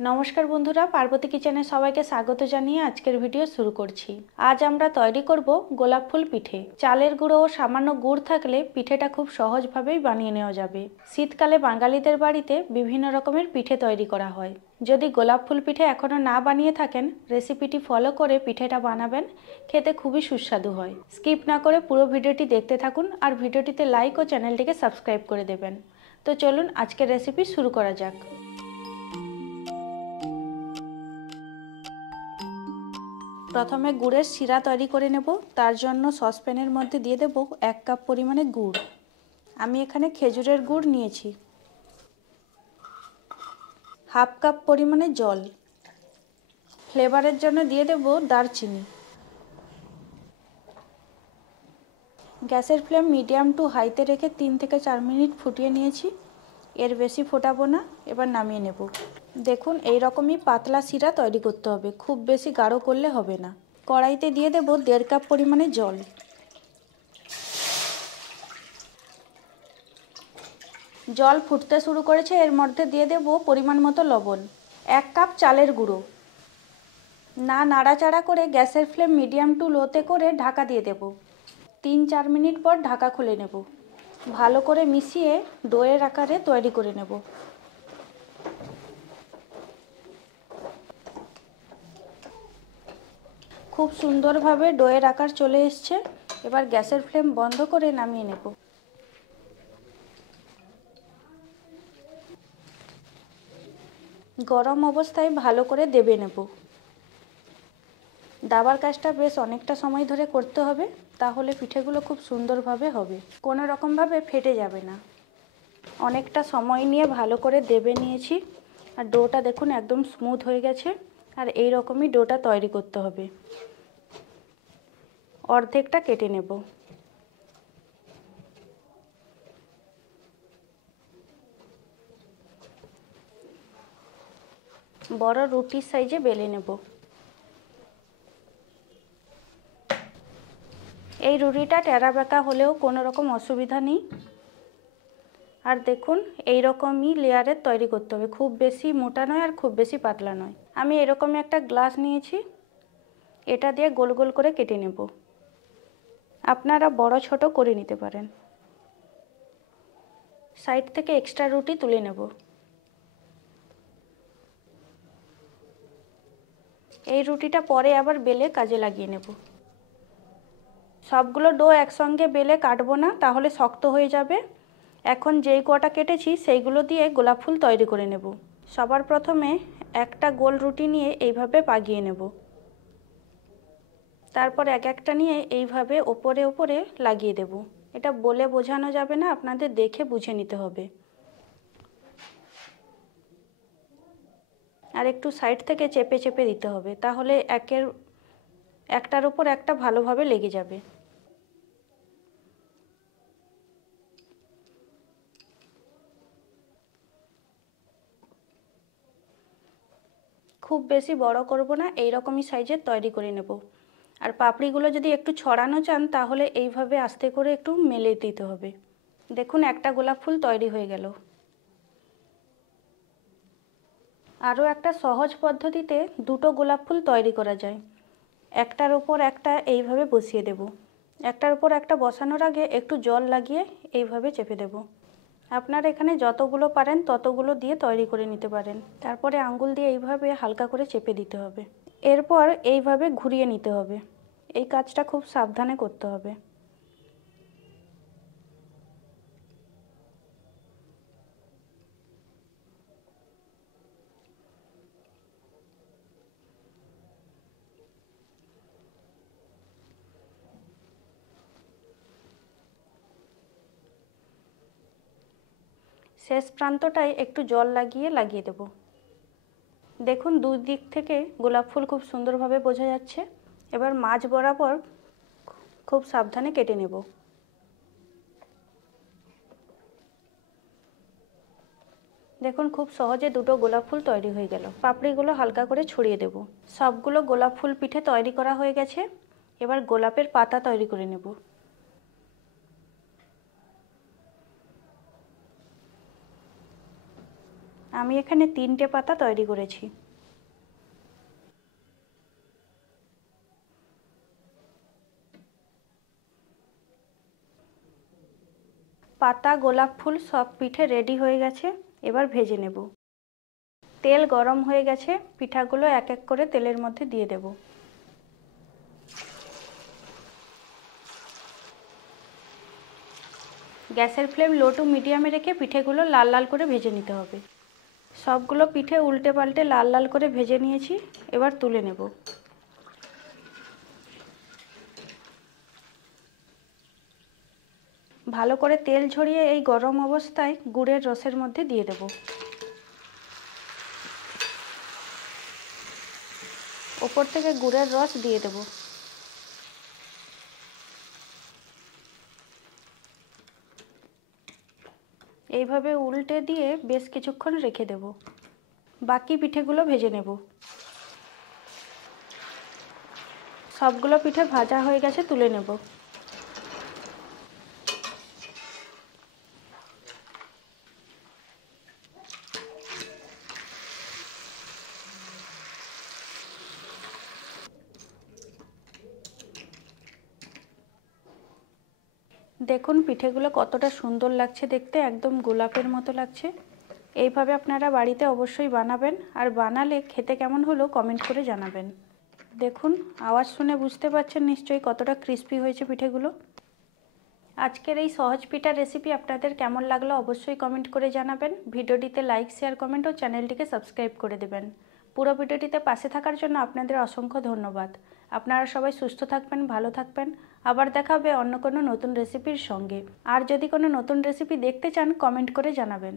নমস্কার বন্ধুরা, পার্বতী কিচেনে সবাইকে স্বাগত জানিয়ে আজকের ভিডিও শুরু করছি। আজ আমরা তৈরি করব গোলাপ ফুল পিঠে। চালের গুঁড়ো ও সামান্য গুড় থাকলে পিঠেটা খুব সহজভাবেই বানিয়ে নেওয়া যাবে। শীতকালে বাঙালিদের বাড়িতে বিভিন্ন রকমের পিঠে তৈরি করা হয়। যদি গোলাপ ফুল পিঠে এখনও না বানিয়ে থাকেন, রেসিপিটি ফলো করে পিঠেটা বানাবেন, খেতে খুবই সুস্বাদু হয়। স্কিপ না করে পুরো ভিডিওটি দেখতে থাকুন আর ভিডিওটিতে লাইক ও চ্যানেলটিকে সাবস্ক্রাইব করে দেবেন। তো চলুন আজকের রেসিপি শুরু করা যাক। প্রথমে গুড়ের শিরা তৈরি করে নেব। তার জন্য সসপ্যানের মধ্যে দিয়ে দেব 1 কাপ পরিমাণে গুড়। আমি এখানে খেজুরের গুড় নিয়েছি। হাফ কাপ পরিমাণে জল। ফ্লেভারের জন্য দিয়ে দেব দারচিনি। গ্যাসের ফ্লেম মিডিয়াম টু হাইতে রেখে 3 থেকে 4 মিনিট ফুটিয়ে নিয়েছি। এর বেশি ফোটাবো না। এবার নামিয়ে নেব। দেখুন, এই রকমই পাতলা শিরা তৈরি করতে হবে, খুব বেশি গাঢ় করলে হবে না। কড়াইতে দিয়ে দেব 1.5 কাপ পরিমাণে জল। জল ফুটতে শুরু করেছে, এর মধ্যে দিয়ে দেব পরিমাণ মতো লবণ। 1 কাপ চালের গুঁড়ো। না নাড়াচাড়া করে গ্যাসের ফ্লেম মিডিয়াম টু লোতে করে ঢাকা দিয়ে দেব। 3-4 মিনিট পর ঢাকা খুলে নেব। ভালো করে মিশিয়ে ডোয়ের আকারে তৈরি করে নেব। খুব সুন্দরভাবে ডোয়ের আকার চলে এসছে। এবার গ্যাসের ফ্লেম বন্ধ করে নামিয়ে নেব। গরম অবস্থায় ভালো করে দেবে নেব। দাবার কাজটা বেশ অনেকটা সময় ধরে করতে হবে, তাহলে পিঠেগুলো খুব সুন্দরভাবে হবে, কোনো রকমভাবে ফেটে যাবে না। অনেকটা সময় নিয়ে ভালো করে দেবে নিয়েছি। আর ডোটা দেখুন একদম স্মুথ হয়ে গেছে। আর এই রকমই ডোটা তৈরি করতে হবে। অর্ধেকটা কেটে নেব। বড় রুটির সাইজে বেলে নেব। এই রুটিটা টেরা বেঁকা হলেও কোনো রকম অসুবিধা নেই। আর দেখুন, এই রকমই লেয়ারের তৈরি করতে হবে, খুব বেশি মোটা নয় আর খুব বেশি পাতলা নয়। আমি এরকমই একটা গ্লাস নিয়েছি, এটা দিয়ে গোল গোল করে কেটে নেব। আপনারা বড় ছোট করে নিতে পারেন। সাইড থেকে এক্সট্রা রুটি তুলে নেব। এই রুটিটা পরে আবার বেলে কাজে লাগিয়ে নেব। সবগুলো ডো একসঙ্গে বেলে কাটবো না, তাহলে শক্ত হয়ে যাবে। এখন যেই কটা কেটেছি সেইগুলো দিয়ে গোলাপ ফুল তৈরি করে নেব। সবার প্রথমে একটা গোল রুটি নিয়ে এইভাবে পাকিয়ে নেব। তারপর এক একটা নিয়ে এইভাবে ওপরে ওপরে লাগিয়ে দেব। এটা বলে বোঝানো যাবে না, আপনাদের দেখে বুঝে নিতে হবে। আর একটু সাইড থেকে চেপে চেপে দিতে হবে, তাহলে একটার উপর একটা ভালোভাবে লেগে যাবে। খুব বেশি বড় করব না, এই রকমই সাইজের তৈরি করে নেব। আর পাপড়িগুলো যদি একটু ছড়ানো চান, তাহলে এইভাবে আস্তে করে একটু মেলে দিতে হবে। দেখুন, একটা গোলাপ ফুল তৈরি হয়ে গেল। আরও একটা সহজ পদ্ধতিতে দুটো গোলাপ ফুল তৈরি করা যায়। একটার উপর একটা এইভাবে বসিয়ে দেব। একটার উপর একটা বসানোর আগে একটু জল লাগিয়ে এইভাবে চেপে দেব। আপনারা এখানে যতগুলো পারেন ততগুলো দিয়ে তৈরি করে নিতে পারেন। তারপরে আঙ্গুল দিয়ে এইভাবে হালকা করে চেপে দিতে হবে। এরপর এইভাবে ঘুরিয়ে নিতে হবে। এই কাজটা খুব সাবধানে করতে হবে। শেষ প্রান্তটায় একটু জল লাগিয়ে দেব। দেখুন, দুই দিক থেকে গোলাপ ফুল খুব সুন্দরভাবে বোঝা যাচ্ছে। এবার মাঝ বরাবর খুব সাবধানে কেটে নেব। দেখুন, খুব সহজে দুটো গোলাপ ফুল তৈরি হয়ে গেল। পাপড়িগুলো হালকা করে ছড়িয়ে দেব। সবগুলো গোলাপ ফুল পিঠে তৈরি করা হয়ে গেছে। এবার গোলাপের পাতা তৈরি করে নেব। আমি এখানে 3টে পাতা তৈরি করেছি। পাতা, গোলাপ ফুল সব পিঠে রেডি হয়ে গেছে। এবার ভেজে নেব। তেল গরম হয়ে গেছে, পিঠাগুলো এক এক করে তেলের মধ্যে দিয়ে দেব। গ্যাসের ফ্লেম লো টু মিডিয়ামে রেখে পিঠেগুলো লাল লাল করে ভেজে নিতে হবে। সবগুলো পিঠে উল্টে পাল্টে লাল লাল করে ভেজে নিয়েছি। এবার তুলে নেব। ভালো করে তেল ঝরিয়ে এই গরম অবস্থায় গুড়ের রসের মধ্যে দিয়ে দেব। ওপর থেকে গুড়ের রস দিয়ে দেব। এইভাবে উল্টে দিয়ে বেশ কিছুক্ষণ রেখে দেব। বাকি পিঠেগুলো ভেজে নেব। সবগুলো পিঠে ভাজা হয়ে গেছে, তুলে নেব। দেখুন পিঠেগুলো কতটা সুন্দর লাগছে দেখতে, একদম গোলাপের মতো লাগছে। এইভাবে আপনারা বাড়িতে অবশ্যই বানাবেন, আর বানালে খেতে কেমন হলো কমেন্ট করে জানাবেন। দেখুন আওয়াজ শুনে বুঝতে পারছেন নিশ্চয়ই কতটা ক্রিস্পি হয়েছে পিঠেগুলো। আজকের এই সহজ পিঠার রেসিপি আপনাদের কেমন লাগলো অবশ্যই কমেন্ট করে জানাবেন। ভিডিওটিতে লাইক, শেয়ার, কমেন্ট ও চ্যানেলটিকে সাবস্ক্রাইব করে দেবেন। পুরো ভিডিওটিতে পাশে থাকার জন্য আপনাদের অসংখ্য ধন্যবাদ। আপনারা সবাই সুস্থ থাকবেন, ভালো থাকবেন। আবার দেখা হবে অন্য কোনো নতুন রেসিপির সঙ্গে। আর যদি কোনো নতুন রেসিপি দেখতে চান কমেন্ট করে জানাবেন।